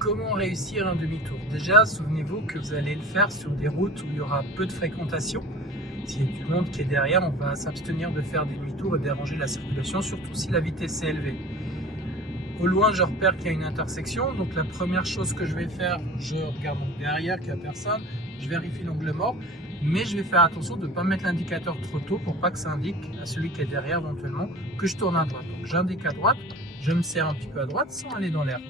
Comment réussir un demi-tour? Déjà, souvenez-vous que vous allez le faire sur des routes où il y aura peu de fréquentation. S'il y a du monde qui est derrière, on va s'abstenir de faire des demi-tours et déranger la circulation, surtout si la vitesse est élevée. Au loin, je repère qu'il y a une intersection, donc la première chose que je vais faire, je regarde donc derrière qu'il n'y a personne, je vérifie l'angle mort, mais je vais faire attention de ne pas mettre l'indicateur trop tôt pour pas que ça indique à celui qui est derrière éventuellement que je tourne à droite. Donc j'indique à droite, je me serre un petit peu à droite sans aller dans l'herbe.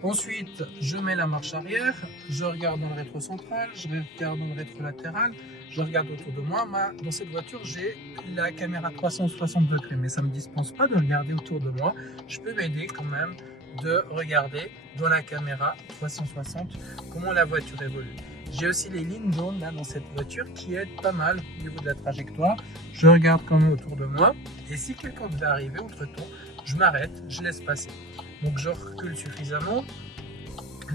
Ensuite, je mets la marche arrière, je regarde dans le rétro central, je regarde dans le rétro latéral, je regarde autour de moi. Dans cette voiture, j'ai la caméra 360 degrés, mais ça ne me dispense pas de regarder autour de moi. Je peux m'aider quand même de regarder dans la caméra 360 comment la voiture évolue. J'ai aussi les lignes jaunes là dans cette voiture qui aident pas mal au niveau de la trajectoire. Je regarde quand même autour de moi et si quelqu'un devait arriver entre-temps, je m'arrête, je laisse passer. Donc je recule suffisamment.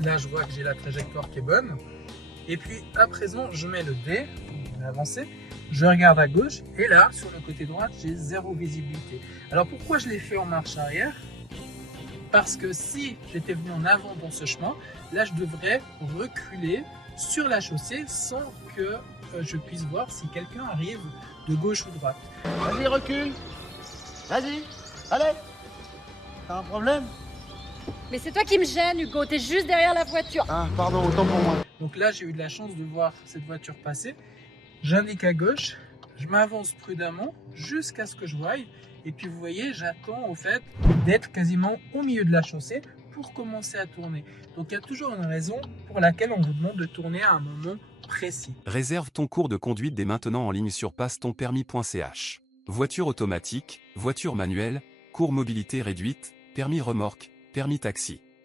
Là, je vois que j'ai la trajectoire qui est bonne. Et puis à présent, je mets le D, avancer. Je regarde à gauche et là, sur le côté droit, j'ai zéro visibilité. Alors pourquoi je l'ai fait en marche arrière? Parce que si j'étais venu en avant dans ce chemin, là, je devrais reculer sur la chaussée sans que je puisse voir si quelqu'un arrive de gauche ou de droite. Vas-y, recule. Vas-y. Allez. T'as un problème? Mais c'est toi qui me gêne, Hugo, t'es juste derrière la voiture. Ah, pardon, autant pour moi. Donc là, j'ai eu de la chance de voir cette voiture passer. J'indique à gauche, je m'avance prudemment jusqu'à ce que je voie. Et puis vous voyez, j'attends au fait d'être quasiment au milieu de la chaussée pour commencer à tourner. Donc il y a toujours une raison pour laquelle on vous demande de tourner à un moment précis. Réserve ton cours de conduite dès maintenant en ligne sur passetonpermis.ch. Voiture automatique, voiture manuelle, cours mobilité réduite, permis remorque, permis taxi.